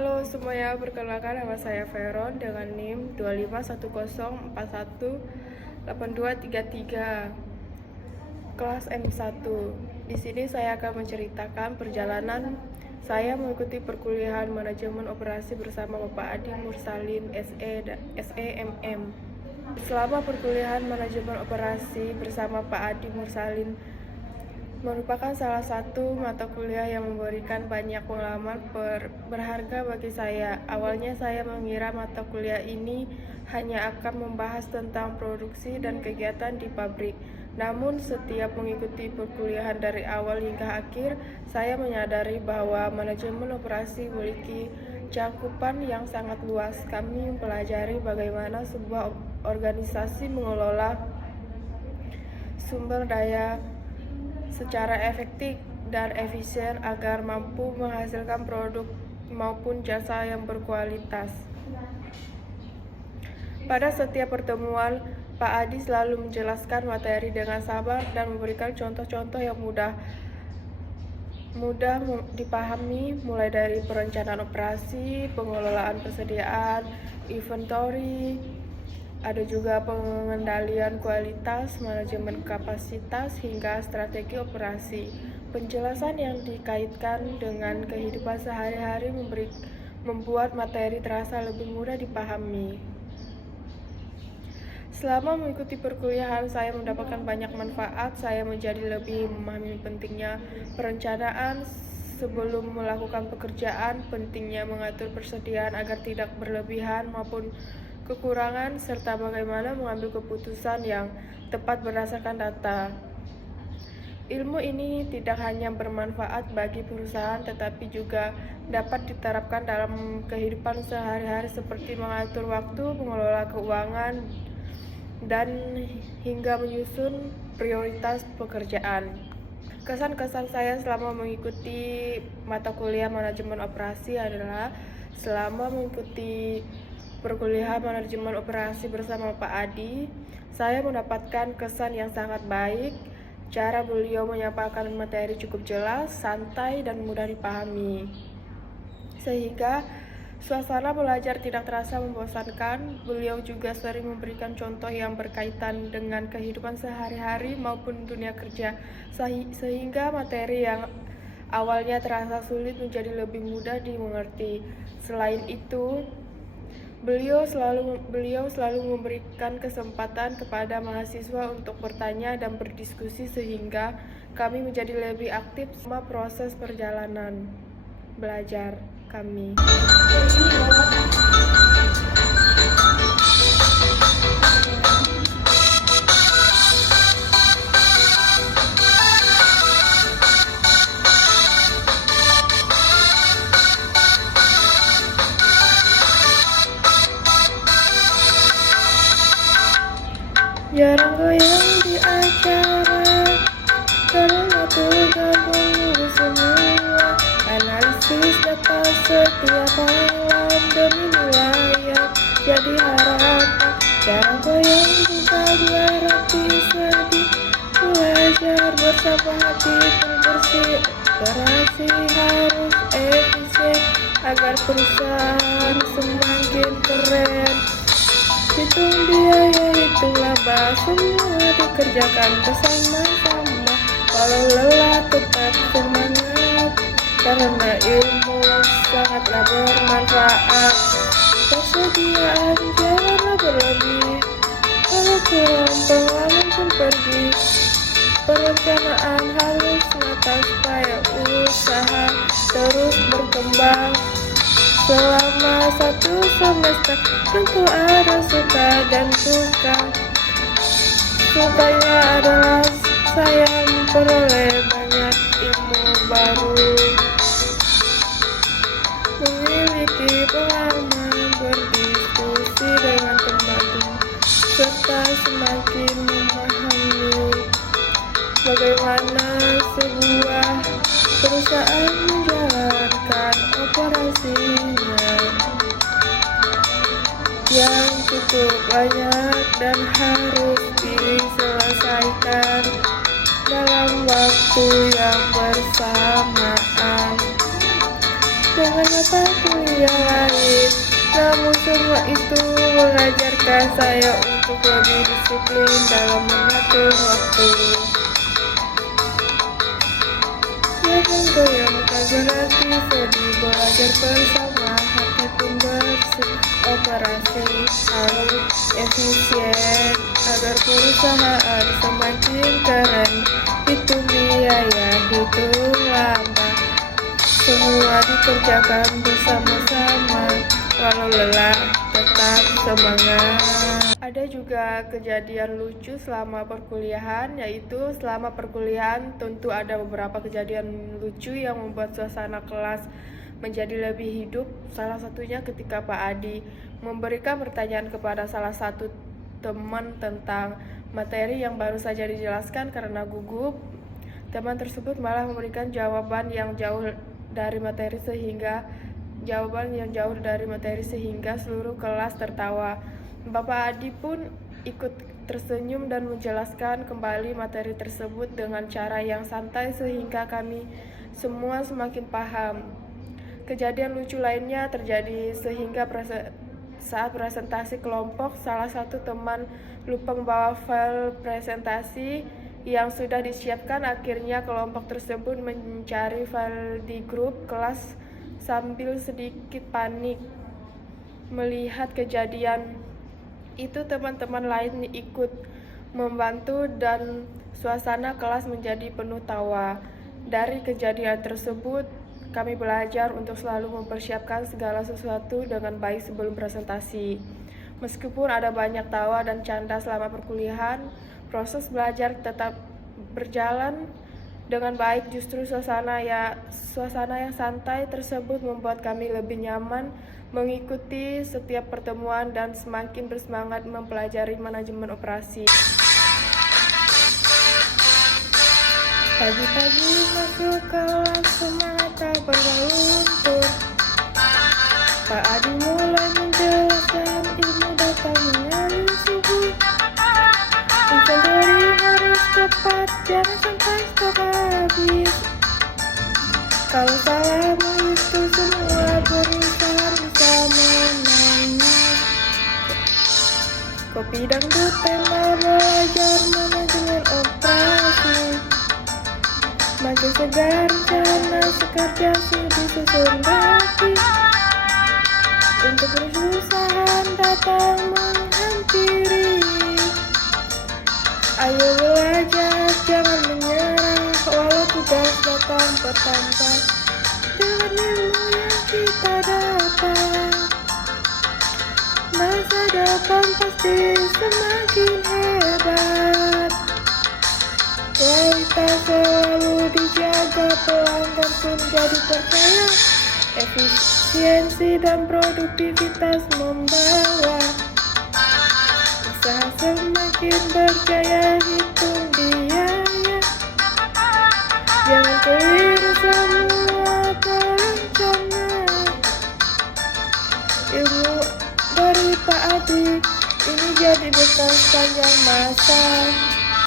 Halo semuanya, perkenalkan nama saya Veron dengan NIM 2510418233 kelas M1. Di sini saya akan menceritakan perjalanan saya mengikuti perkuliahan manajemen operasi bersama Bapak Adi Mursalin SEMM. Selama perkuliahan manajemen operasi bersama Pak Adi Mursalin merupakan salah satu mata kuliah yang memberikan banyak pengalaman berharga bagi saya. Awalnya saya mengira mata kuliah ini hanya akan membahas tentang produksi dan kegiatan di pabrik. Namun setiap mengikuti perkuliahan dari awal hingga akhir, saya menyadari bahwa manajemen operasi memiliki cakupan yang sangat luas. Kami mempelajari bagaimana sebuah organisasi mengelola sumber daya secara efektif dan efisien agar mampu menghasilkan produk maupun jasa yang berkualitas. Pada setiap pertemuan, Pak Adi selalu menjelaskan materi dengan sabar dan memberikan contoh-contoh yang mudah dipahami, mulai dari perencanaan operasi, pengelolaan persediaan, inventory, ada juga pengendalian kualitas, manajemen kapasitas, hingga strategi operasi. Penjelasan yang dikaitkan dengan kehidupan sehari-hari membuat materi terasa lebih mudah dipahami. Selama mengikuti perkuliahan, saya mendapatkan banyak manfaat. Saya menjadi lebih memahami pentingnya perencanaan sebelum melakukan pekerjaan, pentingnya mengatur persediaan agar tidak berlebihan maupun kekurangan, serta bagaimana mengambil keputusan yang tepat berdasarkan data. Ilmu ini tidak hanya bermanfaat bagi perusahaan, tetapi juga dapat diterapkan dalam kehidupan sehari-hari seperti mengatur waktu, mengelola keuangan, dan hingga menyusun prioritas pekerjaan. Kesan-kesan saya selama mengikuti mata kuliah manajemen operasi adalah selama mengikuti perkuliahan manajemen operasi bersama Pak Adi, saya mendapatkan kesan yang sangat baik. Cara beliau menyampaikan materi cukup jelas, santai, dan mudah dipahami, sehingga suasana belajar tidak terasa membosankan. Beliau juga sering memberikan contoh yang berkaitan dengan kehidupan sehari-hari maupun dunia kerja, sehingga materi yang awalnya terasa sulit menjadi lebih mudah dimengerti. Selain itu, Beliau selalu memberikan kesempatan kepada mahasiswa untuk bertanya dan berdiskusi sehingga kami menjadi lebih aktif selama proses perjalanan belajar kami. Jarang goyang di acara karena tergabung ngurus semua, analisis data setiap malam demi wilayah jadi harapan. Jarang goyang bukan berarti sedih, belajar bersama hati bersih. Operasi harus efisien agar perusahaan semakin keren. Hitung biaya, hitung laba, semua dikerjakan bersama-sama. Kalau lelah tetap semangat, karena ilmu sangatlah bermanfaat. Persediaan janganlah berlebih, kalau kurang pengalaman pun pergi. Perencanaan harus matang supaya usaha terus berkembang. Selama 1 semester tentu ada suka dan duka. Sukanya adalah saya memperoleh banyak ilmu baru, memiliki pengalaman berdiskusi dengan teman-teman, serta semakin memahami bagaimana sebuah perusahaan menjalankan operasinya yang cukup banyak dan harus diselesaikan dalam waktu yang bersamaan. dengan mata kuliah lain. Namun semua itu mengajarkan saya untuk lebih disiplin dalam mengatur waktu. Jangan goyang bukan berarti sedih, belajar bersama hati pun beroperasi. Harus efisien agar perusahaan semakin keren. Hitung biaya, hitung lama, semua dikerjakan bersama-sama. Walau lelah, tetap semangat. Ada juga kejadian lucu selama perkuliahan, yaitu selama perkuliahan tentu ada beberapa kejadian lucu yang membuat suasana kelas menjadi lebih hidup. Salah satunya ketika Pak Adi memberikan pertanyaan kepada salah satu teman tentang materi yang baru saja dijelaskan. Karena gugup, teman tersebut malah memberikan jawaban yang jauh dari materi sehingga seluruh kelas tertawa. Bapak Adi pun ikut tersenyum dan menjelaskan kembali materi tersebut dengan cara yang santai sehingga kami semua semakin paham. Kejadian lucu lainnya terjadi sehingga saat presentasi kelompok, salah satu teman lupa membawa file presentasi yang sudah disiapkan. Akhirnya kelompok tersebut mencari file di grup kelas sambil sedikit panik. Melihat kejadian itu, teman-teman lain ikut membantu dan suasana kelas menjadi penuh tawa. Dari kejadian tersebut, kami belajar untuk selalu mempersiapkan segala sesuatu dengan baik sebelum presentasi. Meskipun ada banyak tawa dan canda selama perkuliahan, proses belajar tetap berjalan dengan baik. Justru suasana yang santai tersebut membuat kami lebih nyaman mengikuti setiap pertemuan dan semakin bersemangat mempelajari manajemen operasi. Pagi-pagi masuk kelas, semangat tak berluntur. Pak Adi mulai menjelaskan ilmu datang dari subuh. Infanteri harus tepat, jangan sampai stok habis. Kalau salah itu semua perusahaan bisa menangis. Kopi dangdut tema belajar manajemen operasi. Makin segar rencana sekerja disusun rapi. Untuk perusahaan datang menghampiri. Ayo belajar, jangan menyerah, walau tugas datang bertambah. Dengan ilmu yang kita dapat, masa depan pasti semakin hebat. Kualitas selalu dijaga, pelanggan pun jadi percaya. Efisiensi dan produktivitas membawa usaha semakin berjaya. Hitung biaya, jangan keliru semua perencanaan. Ilmu dari Pak Adi ini jadi bekal sepanjang masa.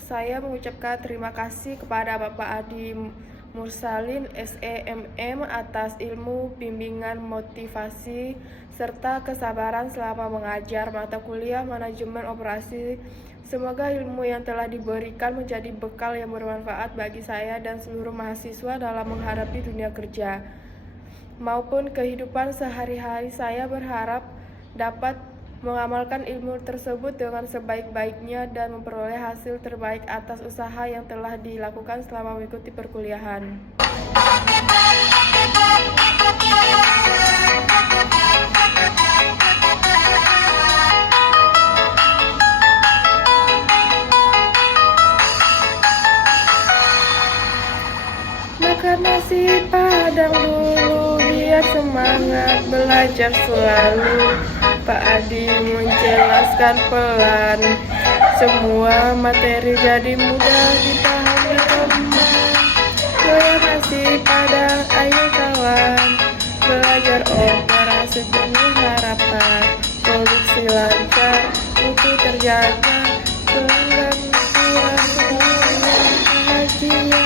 Saya mengucapkan terima kasih kepada Bapak Adi Mursalin SEMM atas ilmu, bimbingan, motivasi, serta kesabaran selama mengajar mata kuliah manajemen operasi. Semoga ilmu yang telah diberikan menjadi bekal yang bermanfaat bagi saya dan seluruh mahasiswa dalam menghadapi dunia kerja maupun kehidupan sehari-hari. Saya berharap dapat mengamalkan ilmu tersebut dengan sebaik-baiknya dan memperoleh hasil terbaik atas usaha yang telah dilakukan selama mengikuti perkuliahan. Makan nasi padang dulu biar semangat belajar selalu. Pak Adi menjelaskan pelan, semua materi jadi mudah dipahami teman. Goyang nasi padang, ayo kawan, belajar operasi penuh harapan. Produksi lancar, mutu terjaga, pelanggan puas, semua bahagia.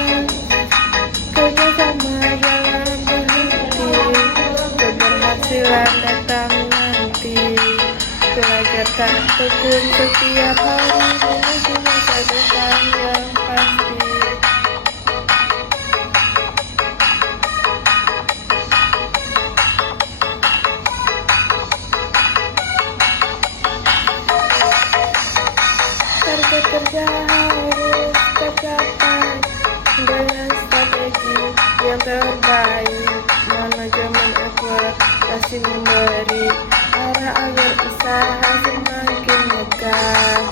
Kerjasama jangan berhenti. datang nanti. Belajar tak tekun setiap hari menuju masa depan yang pasti. Target kerja harus tercapai dengan strategi yang terbaik. Manajemen operasi memberi arah agar usaha semakin megah.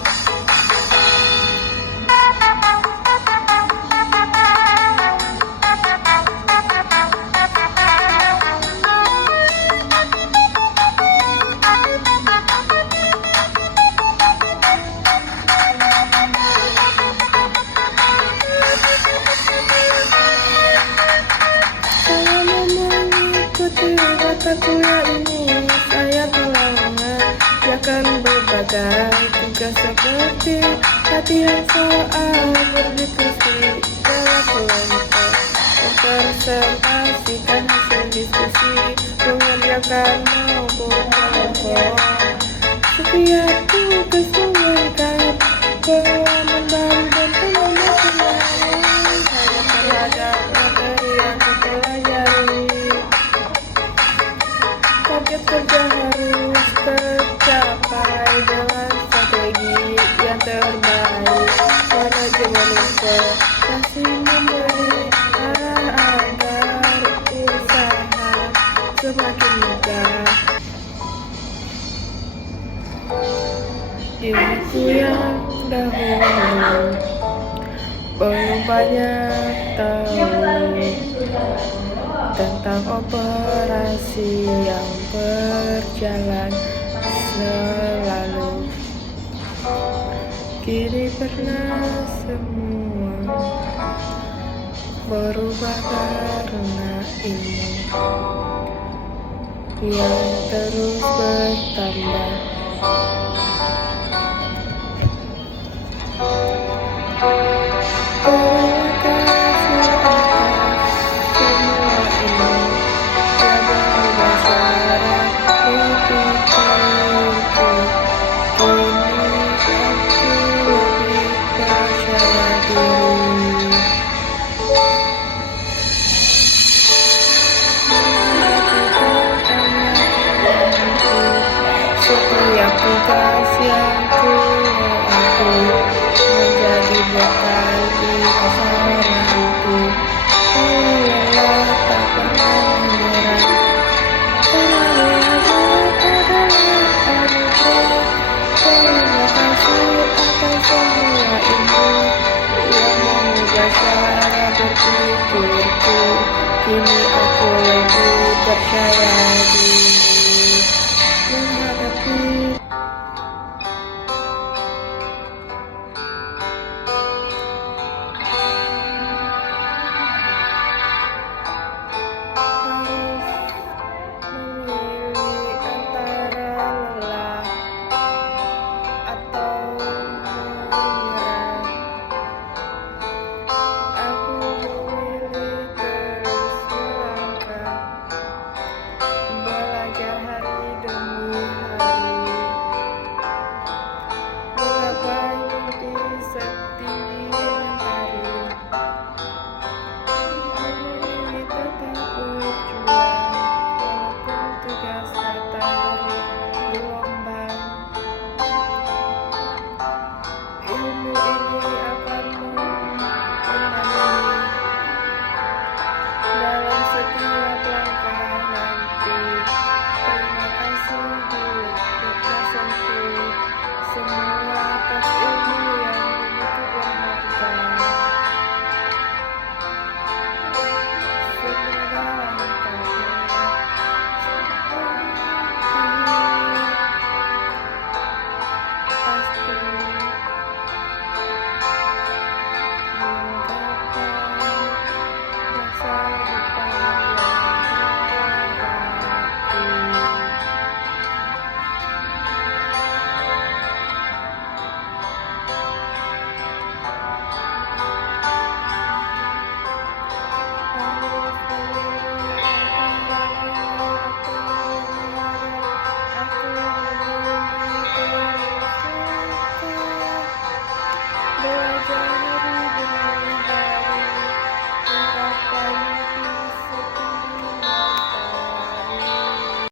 Kata kuliah ini saya telah mengerjakan berbagai tugas seperti latihan soal, berdiskusi dalam kelompok, mempresentasikan hasil diskusi, mengerjakan maupun kelompok. Setiap tugas memberikan pengalaman baru dan pengalaman saya terhadap materi yang dipelajari. Target kerja harus tercapai dengan strategi yang terbaik. Manajemen investasi memberi arah agar usaha semakin megah. Diriku yang dahulu belum banyak tahu tentang operasi yang berjalan selalu. Kini pernah semua berubah karena ilmu yang terus bertambah. Setiap tugas yang aku menjadi bekal di masa nanti. Lelah tak pernah menyerah, karena adalah anugerah. Terima kasih atas semua ilmu yang mengubah cara berpikirku. Kini aku lebih percaya diri menghadapi memilih antara lelah atau menyerah. Aku memilih terus melangkah, belajar hari demi hari, menggapai mimpi setinggi mentari. Memilih tetap berjuang walaupun tugas datang bergelombang. Ilmu ini akan menemani dalam setiap langkah nanti. Terima kasih Guru, dosenku semua.